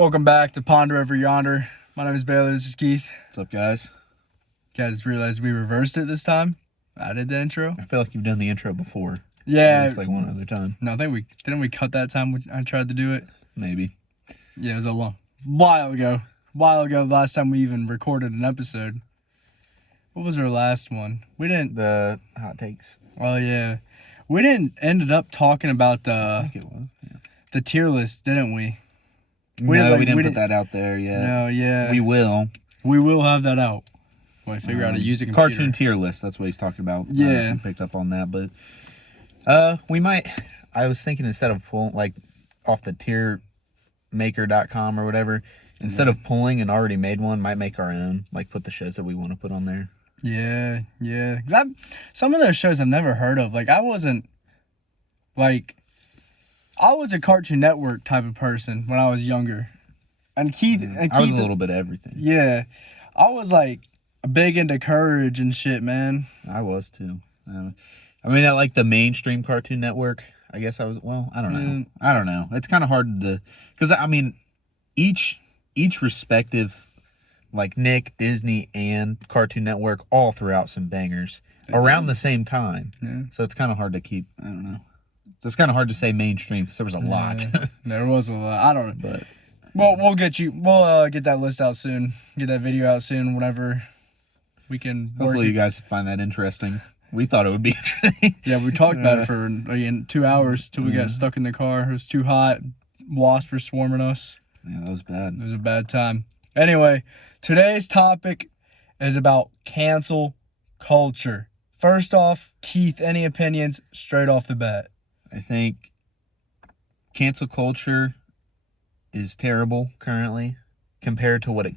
Welcome back to Ponder Over Yonder. My name is Bailey. This is Keith. What's up, guys? You guys realized we reversed it this time? I did the intro. I feel like you've done the intro before. Yeah. At least like one other time. No, I think we cut that time I tried to do it. Maybe. Yeah, it was a while ago. The last time we even recorded an episode. What was our last one? We didn't. The hot takes. Oh yeah, we didn't ended up talking about I think it was. Yeah. the tier list, didn't we? We didn't put that out there yet. No, yeah. We will. We will have that out when we figure out how to use a computer. Cartoon tier list. That's what he's talking about. Yeah. I don't know if you picked up on that, but we might. I was thinking instead of pulling like off the tiermaker.com or whatever, instead of pulling an already made one, might make our own. Like put the shows that we want to put on there. Yeah. 'Cause some of those shows I've never heard of. Like I was a Cartoon Network type of person when I was younger. And Keith, I was a little bit of everything. Yeah. I was like big into Courage and shit, man. I was too. I mean, at like the mainstream Cartoon Network, I guess I was. Well, I don't know. I don't know. It's kind of hard to, because I mean, each respective, like Nick, Disney, and Cartoon Network all threw out some bangers around the same time. Yeah. So it's kind of hard to keep. I don't know. It's kind of hard to say mainstream because there was a lot. There was a lot. I don't know. But Well, we'll get that list out soon. Get that video out soon whenever we can. hopefully you guys find that interesting. We thought it would be interesting. Yeah, we talked about it for 2 hours till we got stuck in the car. It was too hot. Wasps were swarming us. Yeah, that was bad. It was a bad time. Anyway, today's topic is about cancel culture. First off, Keith, any opinions straight off the bat? I think cancel culture is terrible currently compared to what it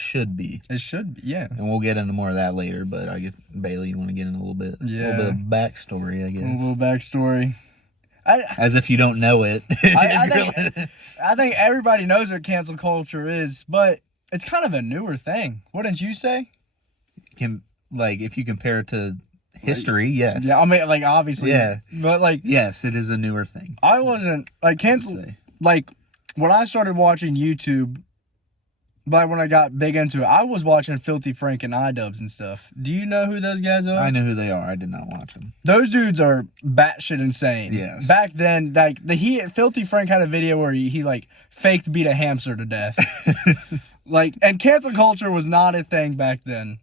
should be. It should be, yeah. And we'll get into more of that later, but I guess, Bailey, you want to get in a little bit of backstory, I guess. A little backstory. As if you don't know it. I think everybody knows what cancel culture is, but it's kind of a newer thing. Wouldn't you say? If you compare it to history, yes. Yeah, I mean, like, obviously. Yeah. But, like... Yes, it is a newer thing. I wasn't... Like, cancel... Like, when I started watching YouTube, like, when I got big into it, I was watching Filthy Frank and iDubbbz and stuff. Do you know who those guys are? I know who they are. I did not watch them. Those dudes are batshit insane. Yes. Back then, like, Filthy Frank had a video where he like, faked beat a hamster to death. Like, and cancel culture was not a thing back then.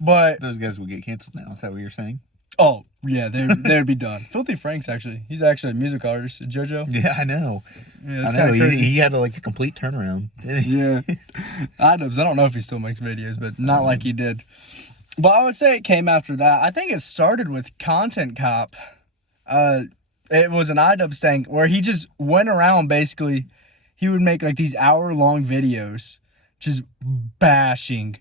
But those guys would get canceled now. Is that what you're saying? Oh, yeah, they'd be done. Filthy Frank's he's actually a music artist, JoJo. Yeah, I know. Yeah, that's kind of crazy. He had a complete turnaround. Yeah. iDubbbz, I don't know if he still makes videos, but not like he did. But I would say it came after that. I think it started with Content Cop. It was an iDubbbz thing where he just went around, basically, he would make like these hour-long videos just bashing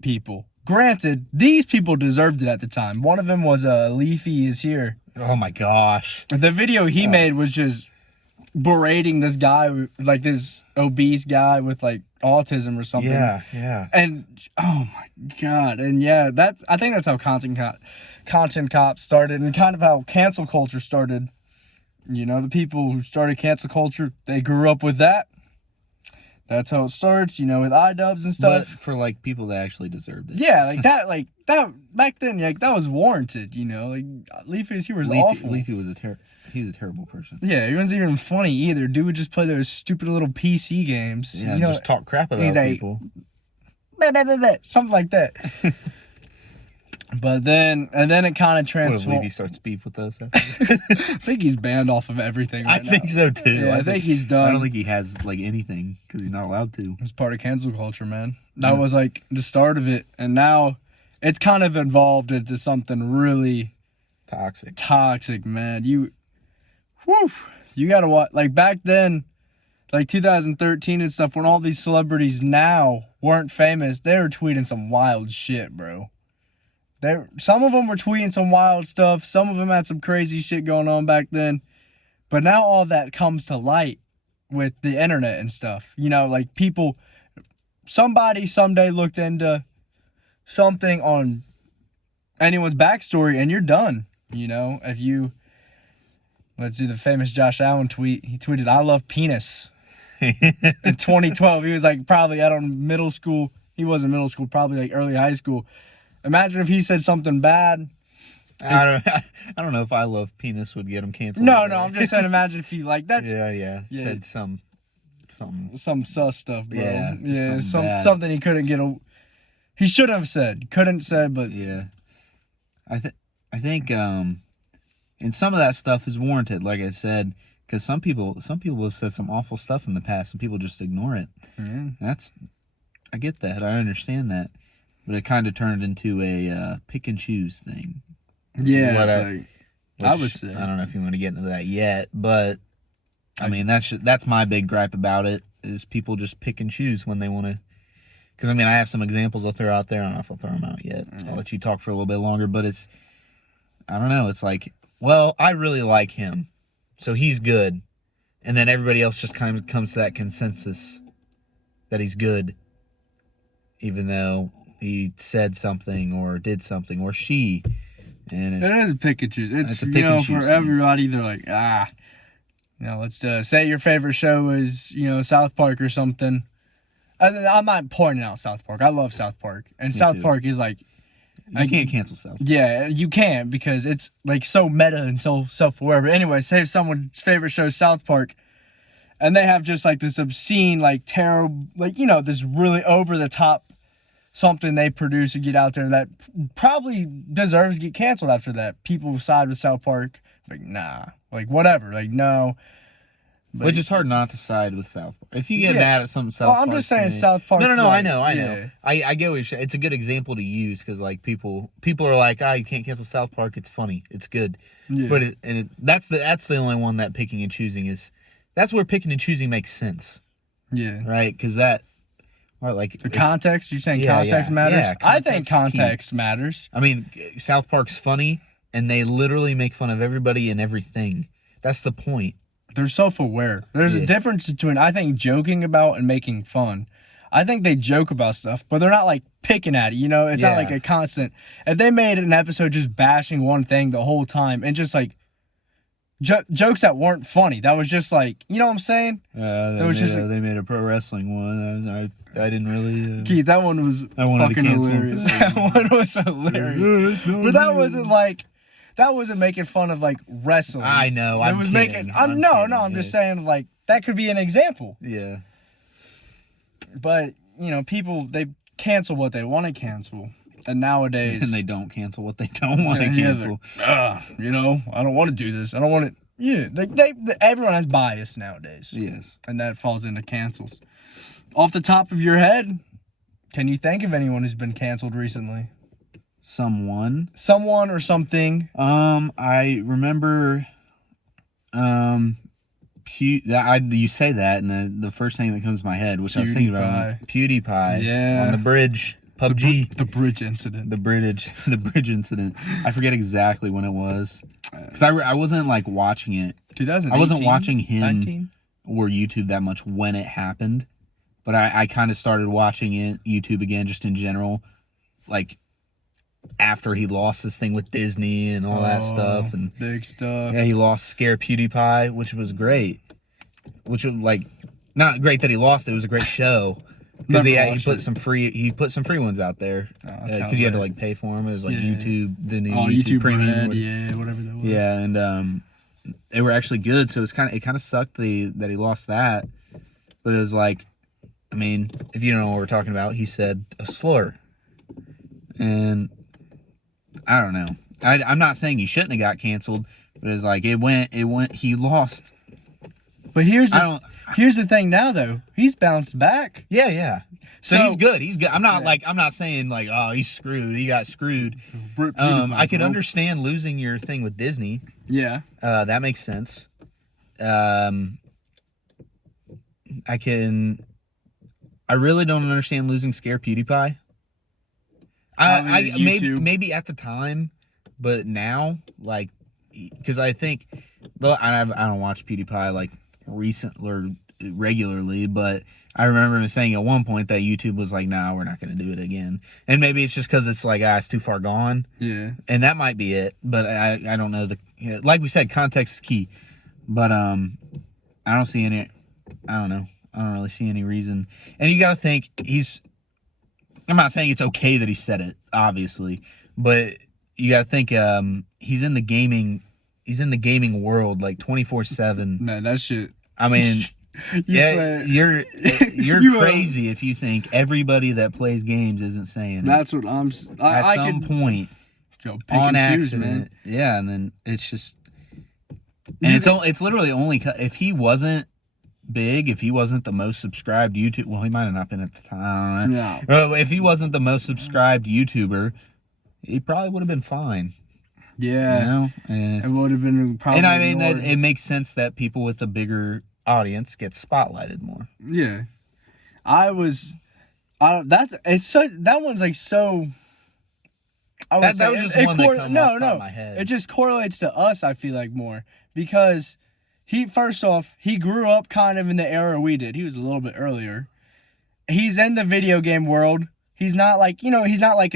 people. Granted, these people deserved it at the time. One of them was Leafy is Here. Oh my gosh. The video he made was just berating this guy, like this obese guy with like autism or something. Yeah. And oh my god. And yeah, I think that's how Content Cop started and kind of how cancel culture started. You know, the people who started cancel culture, they grew up with that. That's how it starts, you know, with iDubbbz and stuff. But for, like, people that actually deserved it. Yeah, like that, back then, like, that was warranted, you know? Like, Leafy was awful. Leafy was he's a terrible person. Yeah, he wasn't even funny either. Dude would just play those stupid little PC games. Yeah, you know, just talk crap about people. Something like that. But then it kind of transformed. What if Leafy starts beef with us? I think he's banned off of everything right now. I think so, too. Yeah, I think he's done. I don't think he has, like, anything, because he's not allowed to. It's part of cancel culture, man. That was, like, the start of it. And now it's kind of evolved into something really... Toxic, man. You gotta watch... Like, back then, like, 2013 and stuff, when all these celebrities now weren't famous, they were tweeting some wild shit, bro. Some of them were tweeting some wild stuff. Some of them had some crazy shit going on back then. But now all that comes to light with the internet and stuff. You know, like somebody someday looked into something on anyone's backstory and you're done. You know, let's do the famous Josh Allen tweet. He tweeted, "I love penis." in 2012. He was like probably out on middle school. He wasn't middle school, probably like early high school. Imagine if he said something bad. I don't know if I love penis would get him canceled. No, I'm just saying. Imagine if he like that's yeah. Said some sus stuff, bro. Yeah, something he couldn't get. He should have said, couldn't say, but yeah. I think and some of that stuff is warranted, like I said, because some people have said some awful stuff in the past, and people just ignore it. Yeah. I get that. I understand that, but it kind of turned into a pick and choose thing. Yeah, I would say. I don't know if you want to get into that yet, but I mean that's my big gripe about it is people just pick and choose when they want to. Because I mean I have some examples I'll throw out there. I don't know if I'll throw them out yet. I'll let you talk for a little bit longer, but I don't know. It's like, well, I really like him, so he's good, and then everybody else just kind of comes to that consensus that he's good, even though he said something or did something or she. And it is a pick and choose. It's a pick and choose for everybody. They're like, let's say your favorite show is South Park or something. I'm not pointing out South Park. I love South Park, and South Park is like you can't cancel South Park. Yeah, you can't because it's like so meta and so self-aware. But anyway, say if someone's favorite show is South Park, and they have just like this obscene, like terrible, like this really over the top. Something they produce or get out there that probably deserves to get canceled after that. People side with South Park, like nah, like whatever, like no. But, which is hard not to side with South Park. If you get mad at something South Park. I'm just saying South Park. No, I know. I get what you're saying. It's a good example to use because like people are like, you can't cancel South Park. It's funny. It's good. Yeah. But that's the only one that picking and choosing that's where picking and choosing makes sense. Yeah. Right? Because that. Or like the context, you're saying context matters? Yeah, I think context matters. I mean, South Park's funny, and they literally make fun of everybody and everything. That's the point. They're self-aware. There's a difference between, I think, joking about and making fun. I think they joke about stuff, but they're not, like, picking at it, It's not like a constant. If they made an episode just bashing one thing the whole time and just, like, jokes that weren't funny. That was just like, you know what I'm saying? They made a pro wrestling one. I didn't really. Keith, that one was fucking hilarious. That one was hilarious. But that wasn't making fun of like wrestling. I know. I'm kidding. I'm just saying like that could be an example. Yeah. But people they cancel what they want to cancel. And nowadays... And they don't cancel what they don't want to cancel. I don't want to do this. I don't want to... Yeah, everyone has bias nowadays. Yes. And that falls into cancels. Off the top of your head, can you think of anyone who's been canceled recently? Someone or something. I remember... you say that, and the first thing that comes to my head, which I was thinking about... PewDiePie. Yeah. On the bridge... PUBG. The bridge incident. The bridge incident. I forget exactly when it was. Because I wasn't, like, watching it. 2018? I wasn't watching him 19? or YouTube that much when it happened. But I kind of started watching YouTube again, just in general. Like, after he lost this thing with Disney and all that stuff. And big stuff. Yeah, he lost Scare PewDiePie, which was great. Which was, like, not great that he lost it. It was a great show. Because he put some free ones out there because you had to like pay for them. It was like YouTube, the new YouTube Premium, whatever that was. Yeah, and they were actually good. So it kind of sucked that he lost that. But it was like, I mean, if you don't know what we're talking about, he said a slur, and I don't know. I'm not saying he shouldn't have got canceled, but it's like it went. He lost. But here's the thing now though. He's bounced back. Yeah. So he's good. He's good. I'm not saying like, oh, he's screwed. He got screwed. I could understand losing your thing with Disney. Yeah. That makes sense. I really don't understand losing Scare PewDiePie. Maybe at the time, but now, like, because I think, I don't watch PewDiePie like recent or regularly, but I remember him saying at one point that YouTube was like, "Nah, we're not going to do it again." And maybe it's just because it's like, it's too far gone. Yeah. And that might be it, but I don't know. Like we said, context is key. But I don't see any. I don't know. don't really see any reason. And you got to think I'm not saying it's okay that he said it, obviously, but you got to think he's in the gaming world like 24/7. Man, that shit. I mean, you're crazy if you think everybody that plays games isn't saying it. That's what I'm. At some point, pick on and choose, accident, man. yeah, and then it's just, and it's literally only if he wasn't big, if he wasn't the most subscribed YouTube, well, he might have not been at the time. I don't know. No. If he wasn't the most subscribed YouTuber, he probably would have been fine. Yeah, you know, it would have been probably. And I mean that it makes sense that people with a bigger audience get spotlighted more. Yeah, that one's like so. That was just one that come off the top of my head. It just correlates to us. I feel like more because first off he grew up kind of in the era we did. He was a little bit earlier. He's in the video game world. He's not like he's not like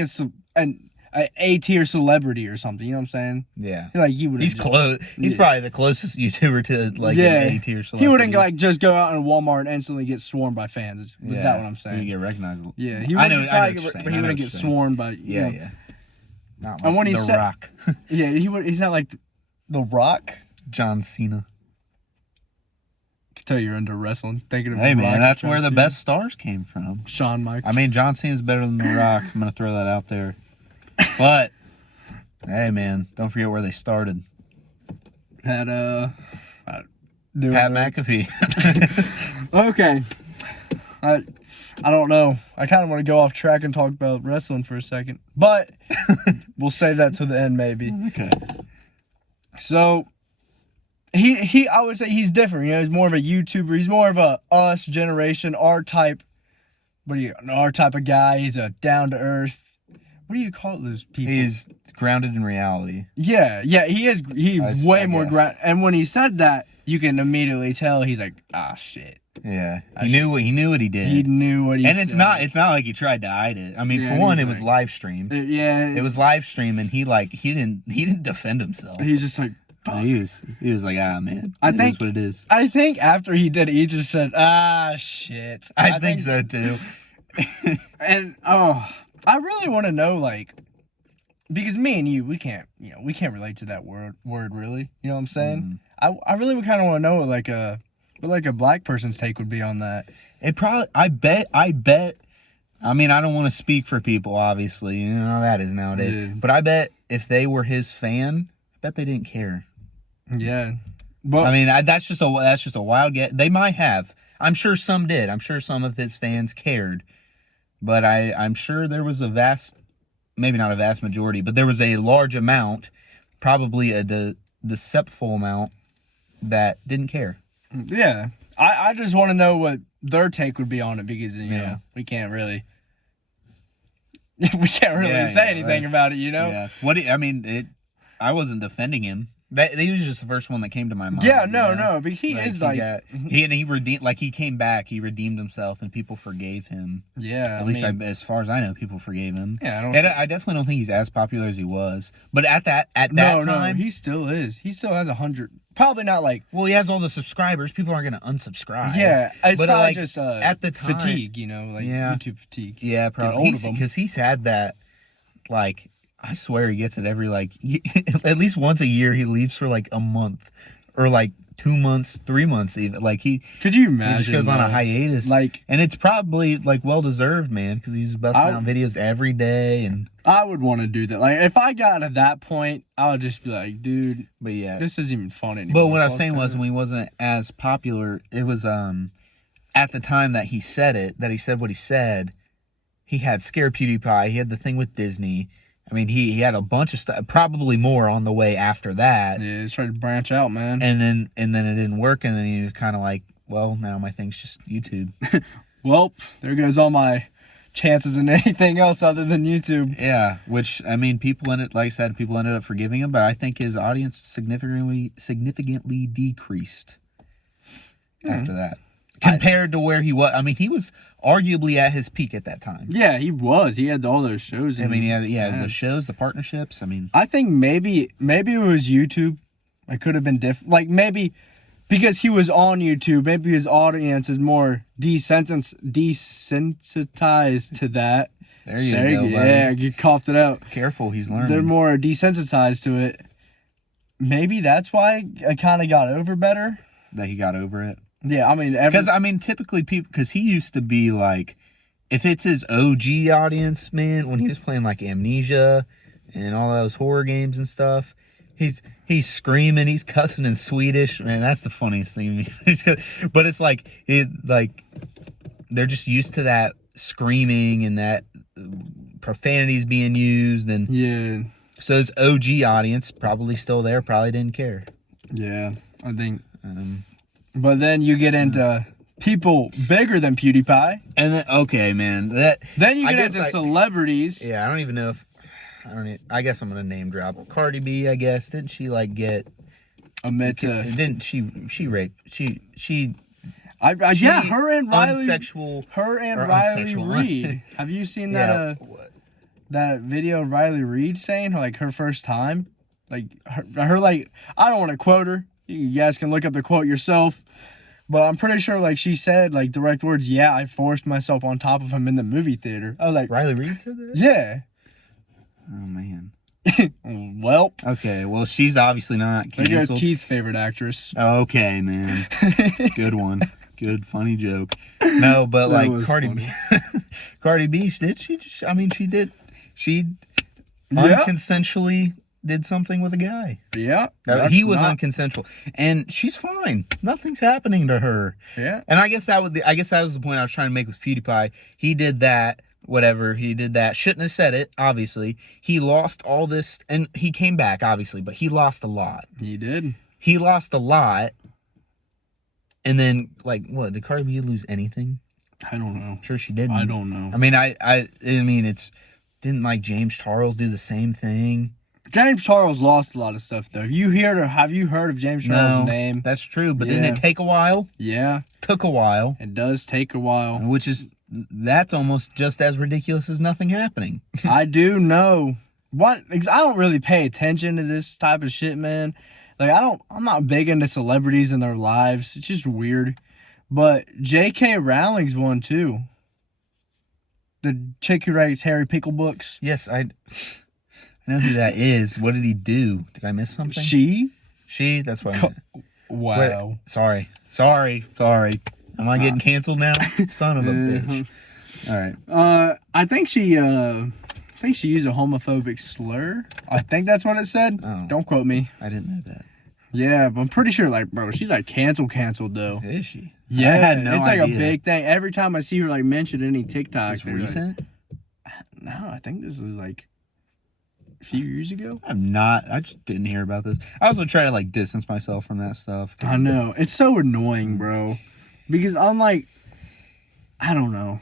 an A-tier celebrity or something. You know what I'm saying? Yeah. Like you would. He's close. He's probably the closest YouTuber to like an A-tier celebrity. He wouldn't like just go out in Walmart and instantly get swarmed by fans. Is that what I'm saying? You get recognized. Yeah. I know what you're saying. But he wouldn't get swarmed by. Yeah. Not like and when he The Rock. Yeah, he's not like The Rock. John Cena. I can tell you're into wrestling. Thinking of hey, The man, Rock, that's John where the Cena. best stars came from. Shawn Michaels. I mean, John Cena's better than The Rock. I'm going to throw that out there. But, hey, man, don't forget where they started. Pat McAfee. Okay. I don't know. I kind of want to go off track and talk about wrestling for a second, but we'll save that to the end maybe. Okay. So I would say he's different. He's more of a YouTuber. He's more of a us generation, our type. Our type of guy. He's a down to earth. What do you call those people? He's grounded in reality. Yeah, he is. He's way more grounded. And when he said that, you can immediately tell he's like, shit. Yeah, he knew what he did. He knew what he said. And it's not like he tried to hide it. I mean, for one, it was live stream. Yeah, it was live stream, and he didn't defend himself. He's just like, fuck. He was like, man, it is what it is. I think after he did it, he just said, shit. I think so too. And I really want to know, like, because me and you, we can't relate to that word really. You know what I'm saying? I really kind of want to know what a black person's take would be on that. It probably, I bet. I mean, I don't want to speak for people, obviously. You know how that is nowadays. Yeah. But I bet if they were his fan, I bet they didn't care. Yeah. But I mean, that's just a wild guess. They might have. I'm sure some did. I'm sure some of his fans cared. But I'm sure there was maybe not a vast majority, but there was a large amount, probably a deceptful amount, that didn't care. Yeah. I just want to know what their take would be on it because, you know, we can't really say anything about it, you know? Yeah. I wasn't defending him. He was just the first one that came to my mind. Yeah, no, but he is like he redeemed, like, he came back, he redeemed himself, and people forgave him. Yeah, at least as far as I know, people forgave him. Yeah, I definitely don't think he's as popular as he was. But at that time, he still is. He still has 100. Probably not like. Well, he has all the subscribers. People aren't going to unsubscribe. Yeah, it's but probably just at the time, fatigue, YouTube fatigue. Yeah, probably because he's had that, like. I swear he gets it every, at least once a year he leaves for, a month. Or, 2 months, 3 months even. Could you imagine? He just goes on a hiatus. And it's probably, well-deserved, man, because he's busting out videos every day. And I would want to do that. If I got to that point, I would just be like, dude, but yeah, this isn't even fun anymore. But what I was saying was when he wasn't as popular, it was at the time that he said what he said, he had Scare PewDiePie, he had the thing with Disney. I mean, he had a bunch of stuff, probably more on the way after that. Yeah, he's trying to branch out, man. And then it didn't work, and then he was kind of like, well, now my thing's just YouTube. Well, there goes all my chances in anything else other than YouTube. Yeah, which, I mean, people ended up forgiving him, but I think his audience significantly decreased after that. Compared to where he was. I mean, he was arguably at his peak at that time. Yeah, he was. He had all those shows. I mean, he had the shows, the partnerships. I mean, I think maybe it was YouTube. It could have been different. Maybe because he was on YouTube, maybe his audience is more desensitized to that. There you go, buddy. Yeah, you coughed it out. Careful, he's learning. They're more desensitized to it. Maybe that's why I kind of got over better. That he got over it. Yeah, I mean, because typically people, because he used to be like, if it's his OG audience, man, when he was playing like Amnesia and all those horror games and stuff, he's screaming, he's cussing in Swedish, man. That's the funniest thing. But it's like they're just used to that screaming and that profanities being used, and yeah. So his OG audience probably still there, probably didn't care. Yeah, I think. But then you get into people bigger than PewDiePie, and then then you get into celebrities. Yeah, I don't even know if I guess I'm gonna name drop Cardi B. I guess didn't she like get admit to? Didn't she raped she? Yeah, her and Riley unsexual. Reid. Have you seen that? That video of Riley Reid saying like her first time, like her like, I don't want to quote her. You guys can look up the quote yourself, but I'm pretty sure like she said like direct words. Yeah, I forced myself on top of him in the movie theater. I was like, Riley Reid said that. Yeah. Oh man. Well. Okay. Well, she's obviously not canceled. There goes Keith's favorite actress. Okay, man. Good one. Good funny joke. No, but like Cardi B, she unconsensually did something with a guy. Yeah. He was unconsensual. And she's fine. Nothing's happening to her. Yeah. And I guess that was the point I was trying to make with PewDiePie. He did that, whatever. He did that. Shouldn't have said it, obviously. He lost all this, and he came back, obviously, but he lost a lot. He did. He lost a lot. And then, like, what? Did Cardi B lose anything? I don't know. I'm sure she didn't. I don't know. I mean, didn't like James Charles do the same thing? James Charles lost a lot of stuff though. Have you heard of James Charles' name? That's true, but didn't it take a while? Yeah. Took a while. It does take a while. That's almost just as ridiculous as nothing happening. I do know. Because I don't really pay attention to this type of shit, man. Like I'm not big into celebrities and their lives. It's just weird. But J.K. Rowling's one too. The chick who writes Harry Pickle books. Yes, I know who that is. What did he do? Did I miss something? She? That's what I meant. Wow. Wait, sorry. Am I getting canceled now? Son of a bitch. All right. I think she used a homophobic slur. I think that's what it said. Oh. Don't quote me. I didn't know that. Yeah, but I'm pretty sure, like, bro, she's like canceled though. Is she? Yeah, I had no it's like idea. A big thing. Every time I see her like mentioned any TikTok, Is this recent? No, I think this is like a few years ago. I just didn't hear about this. I also try to like distance myself from that stuff. I know. It's so annoying, bro. Because I'm like, I don't know.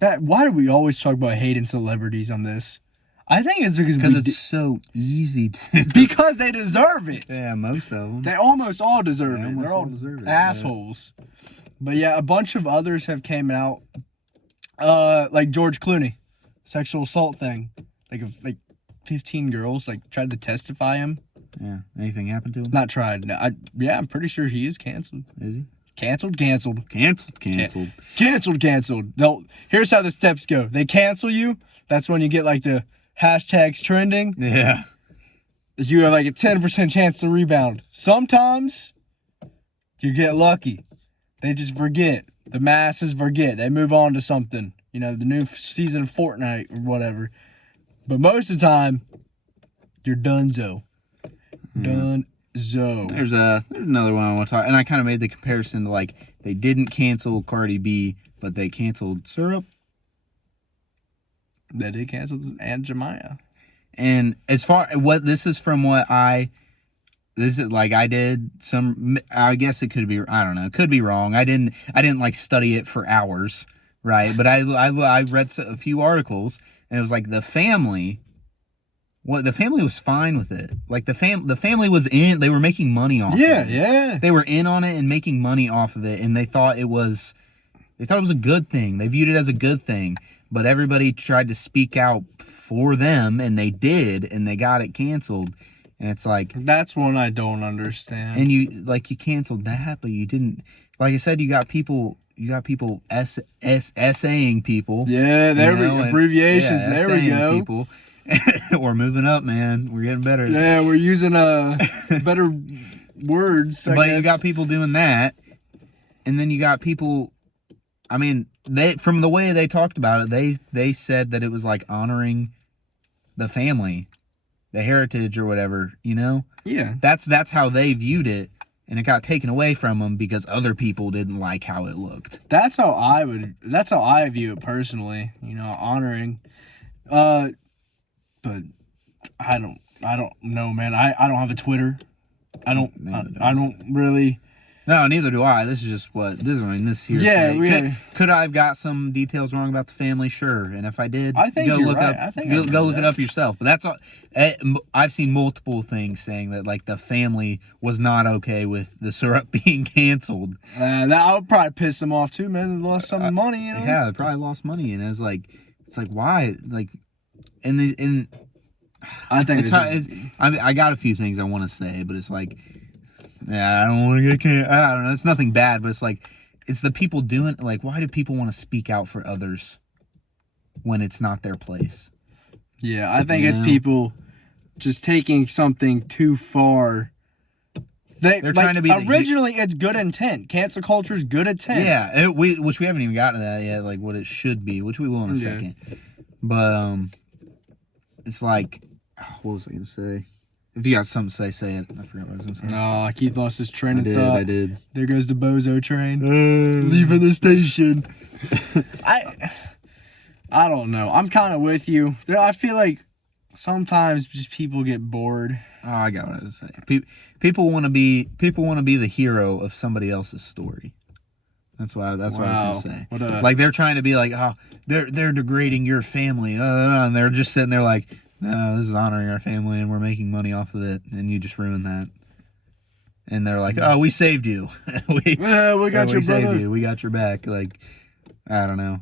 Why do we always talk about hating celebrities on this? I think it's because it's so easy to... Because they deserve it. Yeah, most of them. They almost all deserve it. They're all deserve it, assholes. But yeah, a bunch of others have came out. Like George Clooney, sexual assault thing. Like 15 girls like tried to testify him. Yeah. Anything happened to him? Not tried. No, I'm pretty sure he is canceled. Is he? Canceled. Canceled. Here's how the steps go. They cancel you. That's when you get like the hashtags trending. Yeah. You have like a 10% chance to rebound. Sometimes you get lucky. They just forget. The masses forget. They move on to something. You know, the new season of Fortnite or whatever. But most of the time, you're donezo. Donezo. There's another one I want to talk, and I kind of made the comparison to like they didn't cancel Cardi B, but they canceled Syrup. They did cancel Aunt Jemima. And as far this is like I did some. I guess it could be. I don't know. It could be wrong. I didn't like study it for hours, right? But I read a few articles, and it was like the family. The family was fine with it. Like the family was in. They were making money off. Yeah, of it. yeah. They were in on it and making money off of it, and they thought it was a good thing. They viewed it as a good thing. But everybody tried to speak out for them, and they did, and they got it canceled. And it's like, that's one I don't understand. and you canceled that, but you didn't. Like I said, you got people essaying people. Yeah, there we go. Abbreviations. Yeah, there we go. People. We're moving up, man. We're getting better. Yeah, we're using better words. But you got people doing that, and then you got people. I mean, from the way they talked about it, they said that it was like honoring the family, the heritage or whatever. Yeah. That's how they viewed it, and it got taken away from them because other people didn't like how it looked. That's how I view it personally. Honoring. But I don't know, man. I don't have a Twitter. I don't really. No, neither do I. This is just this here. Yeah, really. Could I have got some details wrong about the family? Sure. And if I did, I think go you're look right. up. I think go look it up yourself. But that's all. I've seen multiple things saying that like the family was not okay with the syrup being canceled. That would probably piss them off too, man. They lost some money. Yeah, they probably lost money, and it's like why like, and I think I got a few things I want to say, but it's like. Yeah, I don't want to get canceled. I don't know. It's nothing bad, but it's like, it's the people doing, like, why do people want to speak out for others when it's not their place? Yeah, I think it's people just taking something too far. They're trying to be... Originally, it's good intent. Cancel culture is good intent. Yeah, which we haven't even gotten to that yet, like what it should be, which we will in a second. But, it's like, what was I going to say? If you got something to say it. I forgot what I was going to say. No, Keith lost his train of thought. I did. There goes the bozo train. Leaving the station. I don't know. I'm kind of with you. I feel like sometimes just people get bored. Oh, I got what I was saying. People want to be the hero of somebody else's story. That's what I was going to say. Like they're trying to be like, oh, they're degrading your family. And they're just sitting there like, no, this is honoring our family and we're making money off of it, and you just ruined that. And they're like, oh, we saved you. we got your saved you. We got your back. Like, I don't know.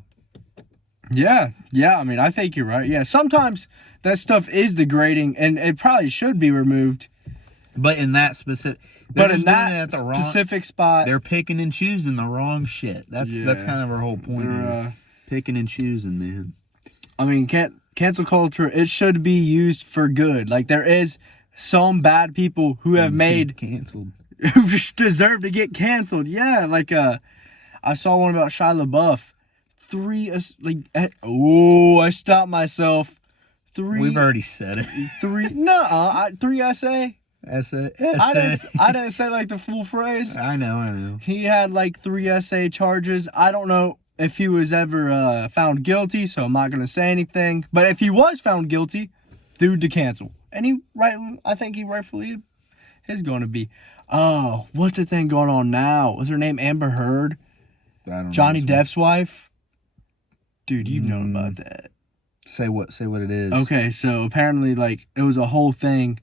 Yeah. I mean, I think you're right. Yeah, sometimes that stuff is degrading, and it probably should be removed. But in that specific, specific spot, they're picking and choosing the wrong shit. That's kind of our whole point here. Picking and choosing, man. I mean, cancel culture, it should be used for good. Like, there is some bad people who have made... canceled. Who deserve to get canceled. Yeah, like, I saw one about Shia LaBeouf. I stopped myself. We've already said it. 3 essay. Essay. I didn't say, like, the full phrase. I know. He had, like, 3 essay charges. I don't know if he was ever found guilty, so I'm not going to say anything. But if he was found guilty, dude to cancel. And I think he rightfully is going to be. Oh, what's the thing going on now? What's her name? Amber Heard? I don't know. Johnny Depp's wife? Dude, you've known about that. Say what it is. Okay, so apparently, like, it was a whole thing.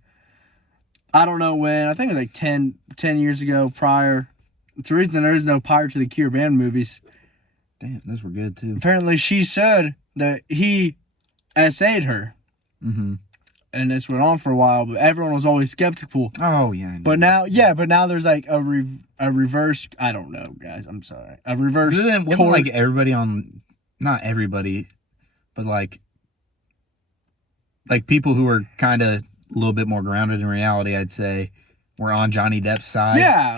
I don't know when. I think it was like 10 years ago prior. It's the reason there is no Pirates of the Caribbean movies. Damn, those were good, too. Apparently, she said that he essayed her. Mm-hmm. And this went on for a while, but everyone was always skeptical. Oh, yeah. But now there's like a reverse... I don't know, guys. I'm sorry. A reverse... Wasn't like everybody on... Not everybody, but like people who are kind of a little bit more grounded in reality, I'd say, were on Johnny Depp's side. Yeah.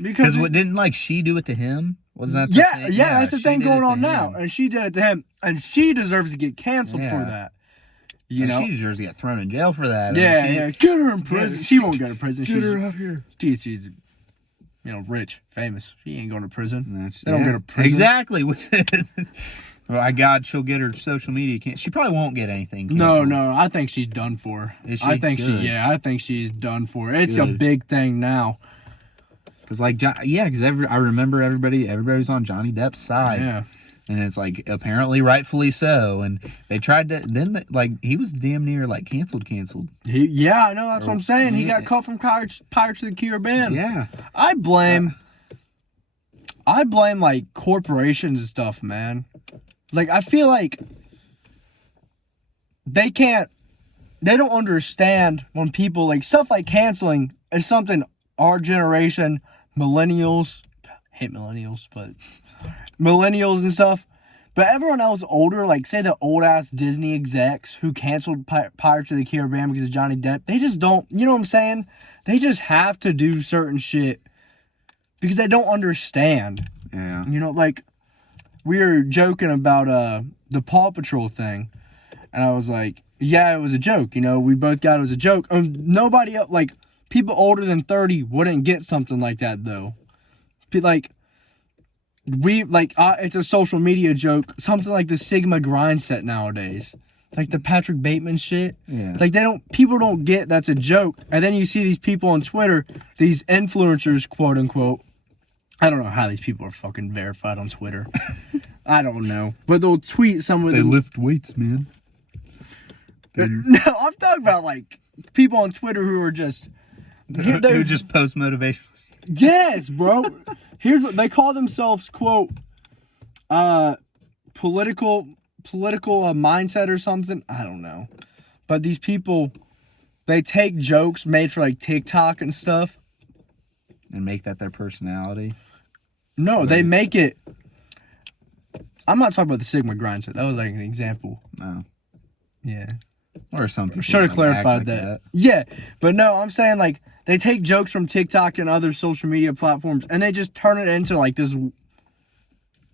Because didn't like she do it to him? Wasn't that the thing? Yeah, that's the thing going on now. And she did it to him. And she deserves to get canceled for that. She deserves to get thrown in jail for that. Yeah. Get her in prison. She won't go to prison. Get her out here. She's rich, famous. She ain't going to prison. They don't go to prison. Exactly. My God, she'll get her social media. She probably won't get anything canceled. No. I think she's done for. Is she? I think she's done for. It's a big thing now. Because I remember everybody was on Johnny Depp's side. Yeah. And it's like, apparently rightfully so. And they tried to, then he was damn near like canceled. I know, that's what I'm saying. He got cut from Pirates of the Caribbean. Yeah. I blame like corporations and stuff, man. Like, I feel like they can't they don't understand when people like stuff like canceling is something our generation, millennials, hate millennials, but millennials and stuff. But everyone else older, like say the old ass Disney execs who canceled Pirates of the Caribbean because of Johnny Depp, they just don't, you know what I'm saying? They just have to do certain shit because they don't understand. Yeah. You know, like we were joking about the Paw Patrol thing, and I was like, yeah, it was a joke. You know, we both got it was a joke. Nobody else, like people older than 30 wouldn't get something like that though. Like it's a social media joke, something like the Sigma grind set nowadays. Like the Patrick Bateman shit. Yeah. Like people don't get that's a joke. And then you see these people on Twitter, these influencers, quote unquote. I don't know how these people are fucking verified on Twitter. I don't know. But they'll tweet some of them. They lift weights, man. No, I'm talking about like people on Twitter who are just who just post motivation. Yes, bro. Here's what they call themselves, quote, political mindset or something. I don't know. But these people, they take jokes made for like TikTok and stuff. And make that their personality. No, they make it. I'm not talking about the Sigma grind set. That was like an example. No. Yeah. Or some people. Should have clarified like that. Yeah. But no, I'm saying like they take jokes from TikTok and other social media platforms and they just turn it into like this.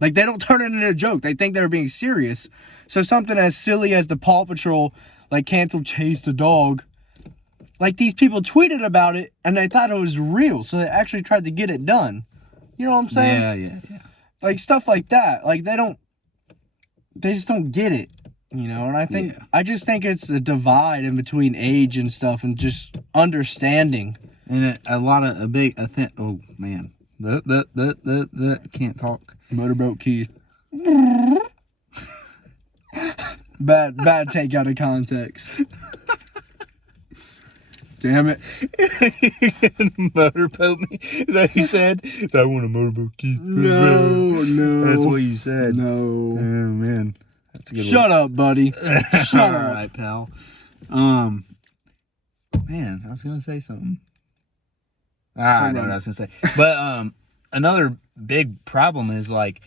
Like they don't turn it into a joke. They think they're being serious. So something as silly as the Paw Patrol, like cancel Chase the dog. Like these people tweeted about it and they thought it was real. So they actually tried to get it done. You know what I'm saying? Yeah. Like stuff like that. Like they just don't get it. You know, and I just think it's a divide in between age and stuff and just understanding. And a thing. Oh man, can't talk. Motorboat Keith. bad take out of context. Damn it. Motorboat me? Is that what you said? I want a motorboat Keith. No. That's what you said. No. Oh man. That's a good Shut up, buddy. Shut up. All right, pal. Man, I was gonna say something. I know what I was gonna say. But another big problem is like,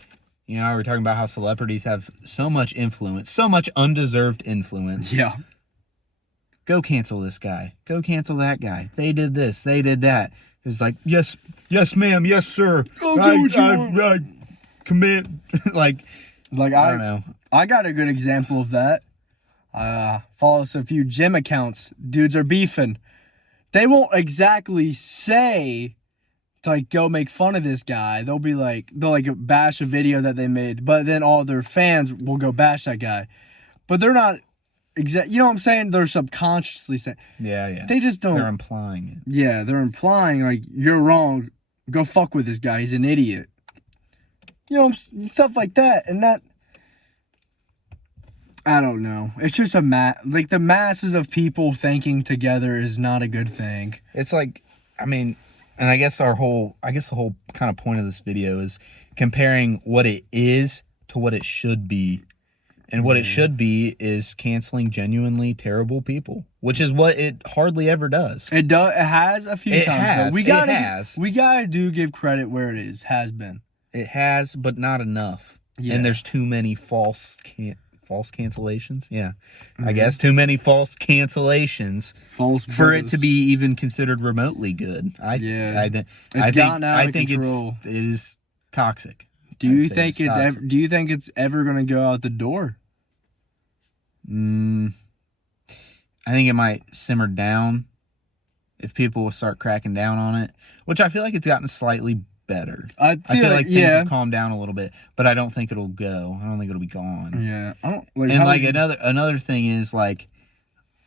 you know, we're talking about how celebrities have so much influence, so much undeserved influence. Yeah. Go cancel this guy. Go cancel that guy. They did this. They did that. It's like, yes, ma'am. Yes, sir. I command. like I don't know. I got a good example of that. Follows a few gym accounts. Dudes are beefing. They won't exactly say to like go make fun of this guy. They'll bash a video that they made, but then all their fans will go bash that guy. But they're not you know what I'm saying? They're subconsciously saying. Yeah. They just don't. They're implying it. Yeah, they're implying like you're wrong. Go fuck with this guy. He's an idiot. You know, stuff like that, and that. I don't know. It's just like the masses of people thinking together is not a good thing. It's like, I mean, and I guess the whole kind of point of this video is comparing what it is to what it should be. And what it should be is canceling genuinely terrible people, which is what it hardly ever does. It does. It has a few times. We gotta give credit where it is. Has been. It has, but not enough. Yeah. And there's too many false cancellations. Yeah, I guess too many false cancellations for it to be even considered remotely good. I think it is toxic. Do you think it's ever going to go out the door? I think it might simmer down if people will start cracking down on it, which I feel like it's gotten slightly better. I feel like things have calmed down a little bit, but I don't think it'll go. I don't think it'll be gone. Yeah, another thing is like,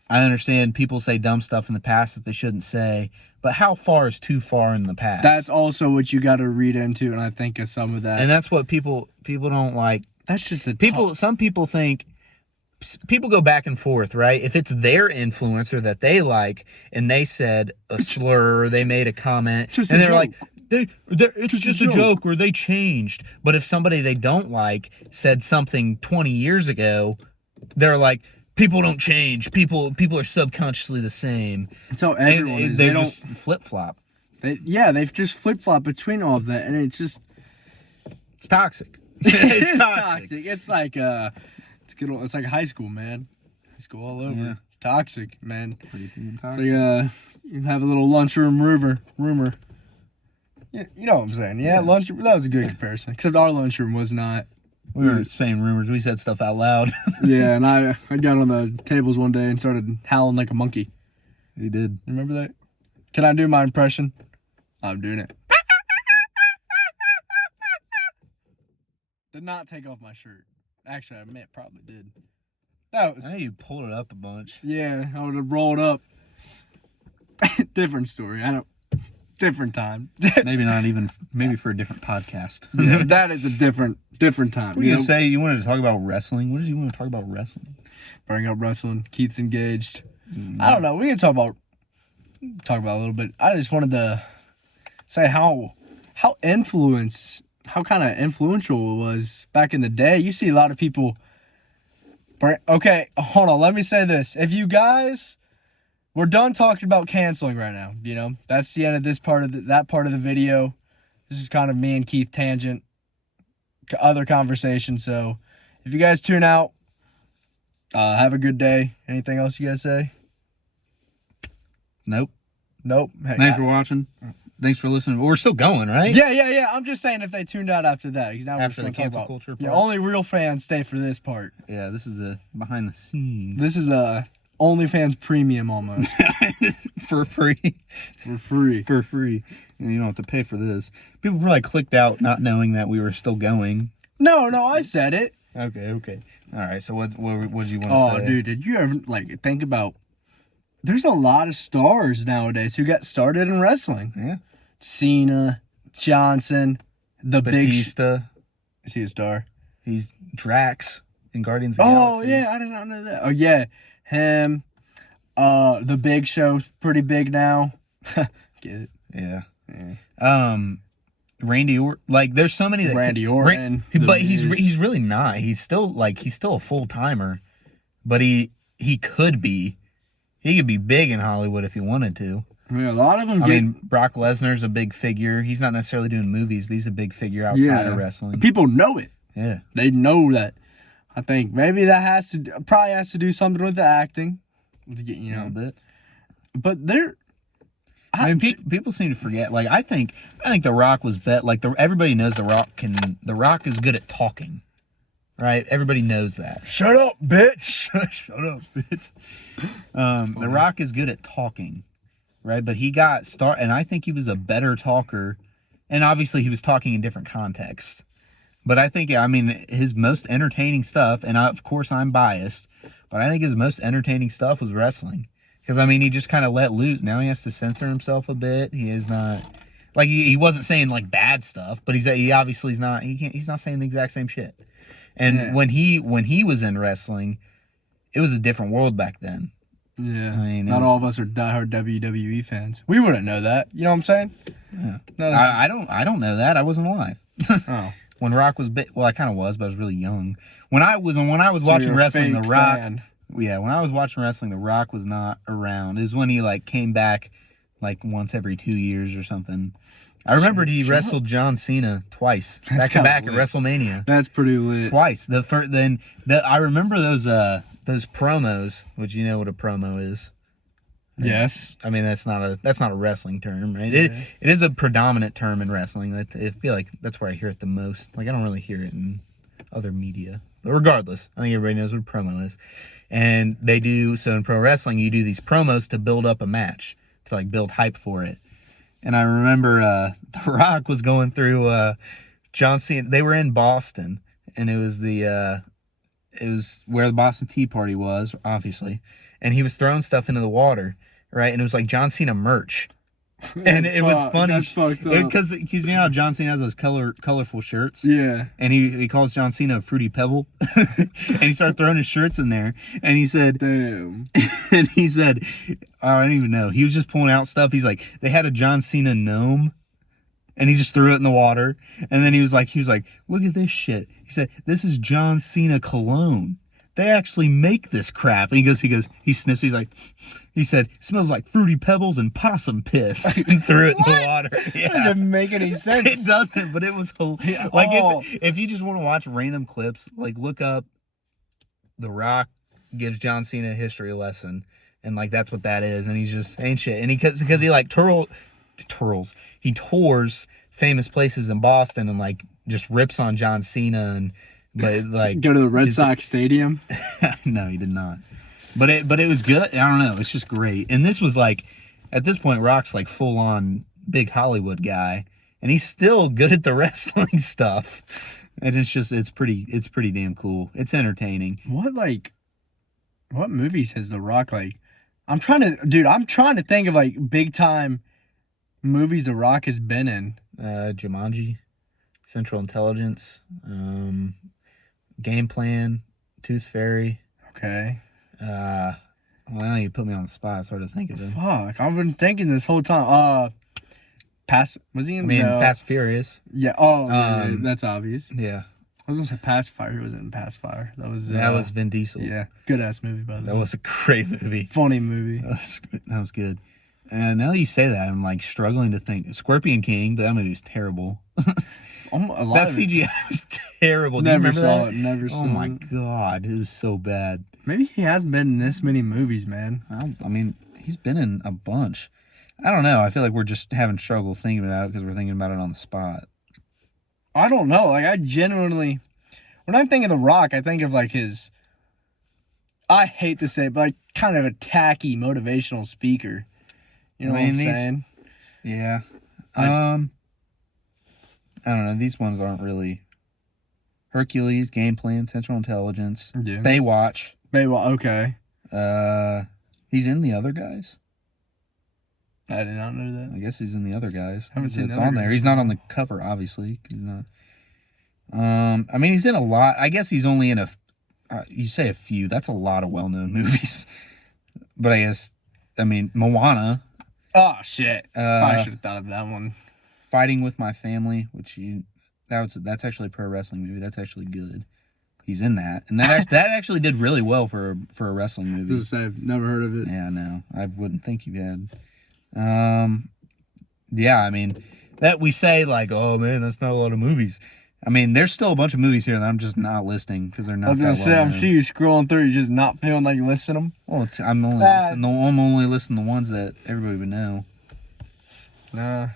I understand people say dumb stuff in the past that they shouldn't say, but how far is too far in the past? That's also what you got to read into, and I think of some of that. And that's what people don't like. That's just some people think. People go back and forth, right? If it's their influencer that they like, and they said a slur, or they made a comment, and they're like, it's just a joke, or they changed. But if somebody they don't like said something 20 years ago, they're like, people don't change. People are subconsciously the same. That's how everyone is. They just flip flop. They've just flip flop between all of that, and it's just it's toxic. It's toxic. It's like it's like high school, man. High school all over. Yeah. Toxic, man. Pretty damn toxic. It's like you have a little lunchroom rumor. Yeah, you know what I'm saying? Yeah, lunchroom. That was a good comparison. Except our lunchroom was not. We were saying rumors. We said stuff out loud. Yeah, and I got on the tables one day and started howling like a monkey. He did. Remember that? Can I do my impression? I'm doing it. Did not take off my shirt. Actually, I meant probably did. That was. I know you pulled it up a bunch. Yeah, I would have rolled up. Different story. Different time. Maybe for a different podcast. Yeah, that is a different time. What were you gonna say? You wanted to talk about wrestling? What did you want to talk about wrestling? Bring up wrestling. Keith's engaged. I don't know. We can talk about a little bit. I just wanted to say how kind of influential it was back in the day. You see a lot of people. Okay, hold on. Let me say this. If you guys, we're done talking about canceling right now. You know, that's the end of that part of the video. This is kind of me and Keith tangent, other conversation. So, if you guys tune out, have a good day. Anything else you guys say? Nope. Hey, Thanks for watching. Thanks for listening. We're still going, right? Yeah. I'm just saying if they tuned out after that, because now we're just After the gonna talk cancel about culture part? Yeah, only real fans stay for this part. Yeah, this is the behind the scenes. This is a OnlyFans premium almost. For free. For free. For free. And you don't have to pay for this. People probably clicked out not knowing that we were still going. No, I said it. Okay. All right, so what did you want to say? Oh, dude, did you ever think about? There's a lot of stars nowadays who got started in wrestling. Yeah. Cena, Johnson, Batista. Is he a star? He's Drax in Guardians of the Galaxy. Oh yeah, I did not know that. Oh yeah, him. The Big Show's pretty big now. Get it? Yeah. Randy Orton. Like, there's so many that Randy Orton. But he's really not. He's still a full timer. But he could be. He could be big in Hollywood if he wanted to. Yeah, a lot of them. I mean, Brock Lesnar's a big figure. He's not necessarily doing movies, but he's a big figure outside of wrestling. People know it. Yeah, they know that. I think maybe that probably has to do something with the acting. You know, a bit. But I mean, people seem to forget. Like, I think The Rock was everybody knows The Rock is good at talking, right? Everybody knows that. Shut up, bitch. Shut up, bitch. The Rock is good at talking, right? But he got and I think he was a better talker, and obviously he was talking in different contexts. But I think, his most entertaining stuff, and of course I'm biased, but I think his most entertaining stuff was wrestling. Because, he just kind of let loose. Now he has to censor himself a bit. He is not, he wasn't saying, bad stuff, but he obviously is not, he's not saying the exact same shit. And when he was in wrestling, it was a different world back then. Yeah. Not all of us are diehard WWE fans. We wouldn't know that. You know what I'm saying? Yeah. I don't know that. I wasn't alive. Oh. When Rock was big, well, I kind of was, but I was really young. When I was watching wrestling, The Rock. Fan. Yeah, when I was watching wrestling, The Rock was not around. It was when he came back once every 2 years or something. I remembered he wrestled John Cena twice, back to back at WrestleMania. That's pretty lit. Twice. I remember those promos, which you know what a promo is. Yes. That's not a wrestling term, right? It is a predominant term in wrestling. I feel like that's where I hear it the most. I don't really hear it in other media. But regardless, I think everybody knows what a promo is. And they do, so in pro wrestling, you do these promos to build up a match, to build hype for it. And I remember The Rock was going through John Cena. They were in Boston, and it was where the Boston Tea Party was, obviously. And he was throwing stuff into the water, right? And it was John Cena merch. And it was funny. That's fucked up. Because you know how John Cena has those colorful shirts? Yeah. And he calls John Cena a Fruity Pebble. And he started throwing his shirts in there. And he said... Damn. And he said... I don't even know. He was just pulling out stuff. He's like, they had a John Cena gnome. And he just threw it in the water. And then he was like, look at this shit. He said, this is John Cena cologne. they actually make this crap. And he sniffs. He said, it smells like Fruity Pebbles and possum piss, and threw it in the water. Yeah. That doesn't make any sense. It doesn't, but it was like if you just want to watch random clips, like look up The Rock gives John Cena a history lesson, and like that's what that is, and he's just saying shit, and because he like he tours famous places in Boston and like just rips on John Cena but like go to the Red Sox stadium. No, he did not. But it was good. I don't know. It's just great. And this was like, at this point, Rock's like full on big Hollywood guy, and he's still good at the wrestling stuff. And it's pretty damn cool. It's entertaining. What movies has The Rock like? I'm trying to think of like big time movies The Rock has been in. Jumanji, Central Intelligence, Game Plan, Tooth Fairy. Okay. Well, now you put me on the spot. It's hard to think of it. Fuck, I've been thinking this whole time. Was he in? Fast Furious. Yeah. Oh, yeah, that's obvious. Yeah. I was gonna say Pacifier. He wasn't in Pacifier. That was Vin Diesel. Yeah, good ass movie by the way. That was a great movie. Funny movie. That was good. And now that you say that, I'm like struggling to think. Scorpion King, but that movie was terrible. That CGI was terrible. Never saw it. Oh my god, it was so bad. Maybe he hasn't been in this many movies, man. I mean, he's been in a bunch. I don't know. I feel like we're just having trouble thinking about it because we're thinking about it on the spot. I don't know. Like, I genuinely, when I think of The Rock, I think of like his, I hate to say it, but like kind of a tacky motivational speaker. You know what I'm saying? Yeah. I don't know. These ones aren't really. Hercules, Game Plan, Central Intelligence, Yeah. Baywatch. Okay. He's in The Other Guys. I did not know that. I guess he's in The Other Guys. Haven't seen It's The Other on there. Guys. He's not on the cover, obviously. 'Cause he's not. I mean, he's in a lot. I guess he's only in you say a few. That's a lot of well-known movies. But Moana. Oh shit! I should have thought of that one. Fighting with My Family, that's actually a pro wrestling movie. That's actually good. He's in that, and that actually did really well for a wrestling movie. I've never heard of it. Yeah, no, I wouldn't think you had. Yeah, I mean, that we say like, oh man, that's not a lot of movies. I mean, there's still a bunch of movies here that I'm just not listing because they're not. I was gonna say, I'm sure you're scrolling through, you're just not feeling like listing them. Well, I'm only listing the ones that everybody would know. Yeah.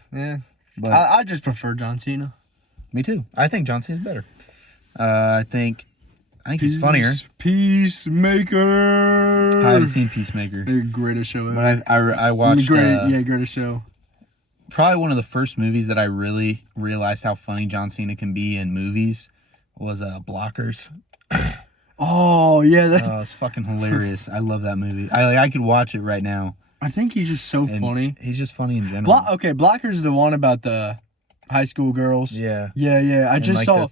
But I just prefer John Cena. Me too. I think John Cena's better. I think he's funnier. Peacemaker. I haven't seen Peacemaker. The greatest show ever. But I watched. Greatest show. Probably one of the first movies that I really realized how funny John Cena can be in movies was Blockers. Oh yeah, it's fucking hilarious. I love that movie. I could watch it right now. I think he's just so funny. He's just funny in general. Blocker's the one about the high school girls. Yeah. Yeah. I just saw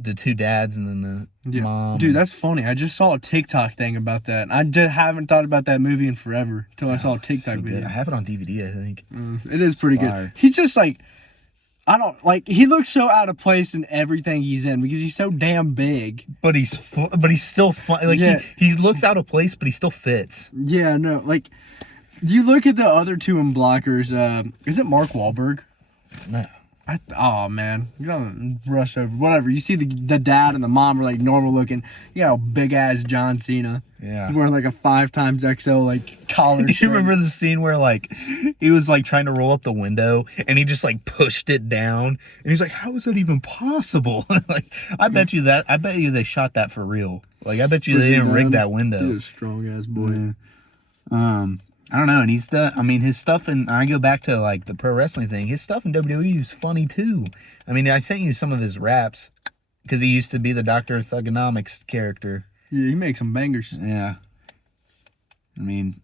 the two dads and then the mom. Dude, that's funny. I just saw a TikTok thing about that. I haven't thought about that movie in forever until I saw a TikTok video. Good. I have it on DVD, I think. It is pretty good. He's just like, he looks so out of place in everything he's in because he's so damn big. But he's still fun. Like he looks out of place, but he still fits. Yeah, no. Like, do you look at the other two in Blockers? Is it Mark Wahlberg? No. Oh man, you don't rush over. Whatever. You see the dad and the mom are like normal looking. You know, big ass John Cena. Yeah. He's wearing like a 5XXL like collar. Do you remember the scene where like he was like trying to roll up the window and he just like pushed it down and he's like, how is that even possible? Like I bet you they shot that for real. Like I bet you they didn't rig that window. He's a strong ass boy. Yeah. I don't know, and his stuff, and I go back to like the pro wrestling thing. His stuff in WWE is funny too. I mean, I sent you some of his raps because he used to be the Dr. Thugonomics character. Yeah, he makes some bangers. Yeah. I mean,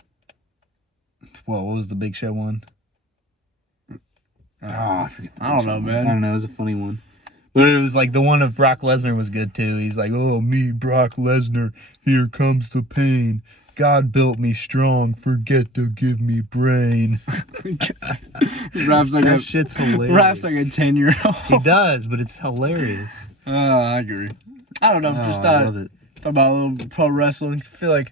what was the Big Show one? I forget. I don't know, man. I don't know. It was a funny one. But it was like the one of Brock Lesnar was good too. He's like, oh, me, Brock Lesnar, here comes the pain. God built me strong, forget to give me brain. That shit's hilarious. Raps like a 10-year-old. He does, but it's hilarious. I agree. I don't know. I love it. Talk about a little pro wrestling. I feel like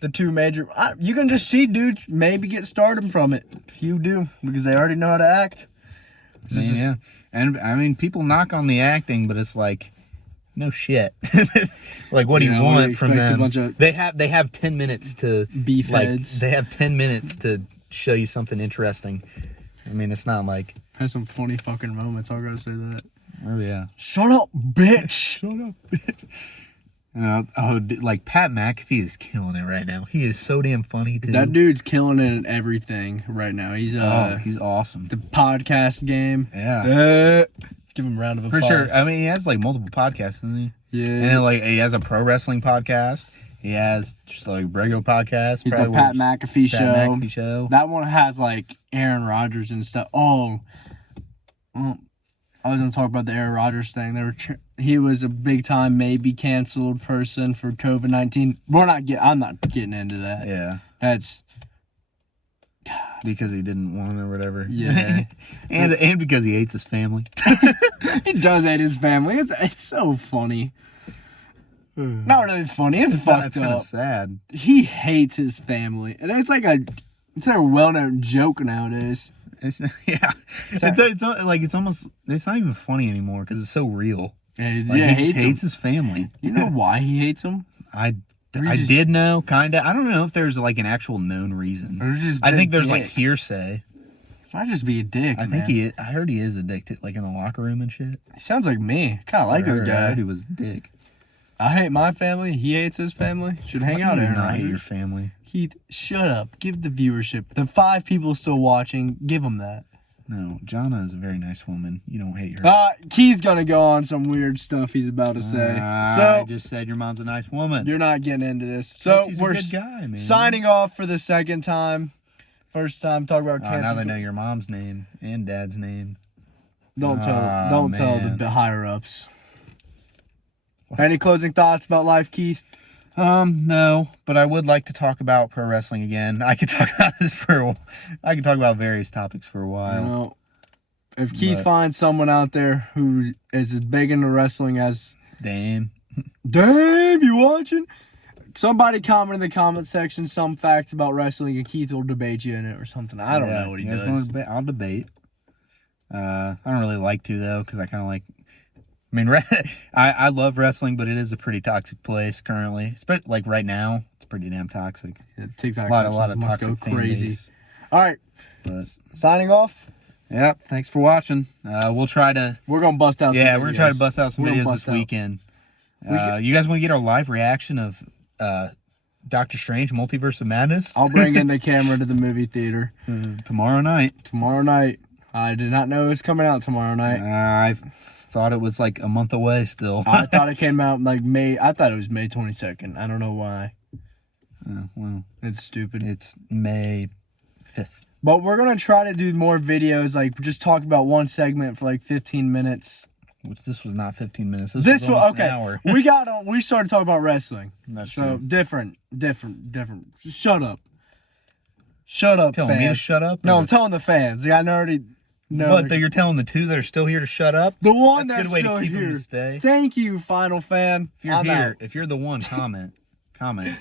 the two major. You can just see dudes maybe get stardom from it. Few do because they already know how to act. Yeah, and I mean, people knock on the acting, but it's like, no shit. Like, what do you want from them? They have 10 minutes to beef heads. They have 10 minutes to show you something interesting. I mean, it's not like there's some funny fucking moments. I gotta say that. Oh yeah. Shut up, bitch. Shut up, bitch. Like Pat McAfee is killing it right now. He is so damn funny, dude. That dude's killing it in everything right now. He's awesome. The podcast game. Yeah. Give him a round of applause. For sure. I mean, he has like multiple podcasts, doesn't he? Yeah. And then, like, he has a pro wrestling podcast. He has just like regular podcast. He's the Pat McAfee McAfee show. That one has like Aaron Rodgers and stuff. Oh, well, I was gonna talk about the Aaron Rodgers thing. He was a big time maybe canceled person for COVID-19. I'm not getting into that. Yeah. That's because he didn't want it or whatever. Yeah. and because he hates his family. He does hate his family. It's so funny. Not really funny. It's fucked up. It's kind of sad. He hates his family, and it's like a well-known joke nowadays. It's not even funny anymore because it's so real. Yeah, he just hates his family. You know why he hates them? I did know, kind of. I don't know if there's like an actual known reason. I think there's like hearsay. Might just be a dick. I heard he is addicted, like in the locker room and shit. He sounds like me. Kind of like this guy. I heard he was a dick. I hate my family. He hates his family. Should hang out, Aaron Rodgers. I hate your family. Keith, shut up. Give the viewership. The 5 people still watching, give them that. No, Jonna is a very nice woman. You don't hate her. Keith's gonna go on some weird stuff he's about to say. I just said your mom's a nice woman. You're not getting into this. So he's a good guy, man. Signing off for the second time. First time talking about cancer. Now they know your mom's name and dad's name. Don't tell the higher ups. Any closing thoughts about life, Keith? No, but I would like to talk about pro wrestling again. I could talk about I could talk about various topics for a while. You know, if Keith finds someone out there who is as big into wrestling as Dame, you watching? Somebody comment in the comment section some facts about wrestling, and Keith will debate you in it or something. I don't know what he does. I'll debate. I don't really like to though, because I kind of like. I mean, I love wrestling, but it is a pretty toxic place currently. Like right now, it's pretty damn toxic. Yeah, TikTok a lot of toxic crazy. All right, but signing off. Yep. Thanks for watching. We'll try to. We're gonna bust out. We're gonna try to bust out some videos this weekend. You guys want to get our live reaction of Doctor Strange: Multiverse of Madness? I'll bring in the camera to the movie theater tomorrow night. Tomorrow night. I did not know it was coming out tomorrow night. I thought it was like a month away still. I thought it came out like May. I thought it was May 22nd. I don't know why. Well, it's stupid. It's May 5th. But we're going to try to do more videos, like just talk about one segment for like 15 minutes. Which this was not 15 minutes. This was almost an hour. We started talking about wrestling. That's so true. Different. Shut up. Shut up, telling me to shut up? No, I'm telling the fans. I already know. What, you're telling the 2 that are still here to shut up? The one that's a good way still to keep here. Them to stay. Thank you, final fan. If you're here, if you're the one, comment. Comment.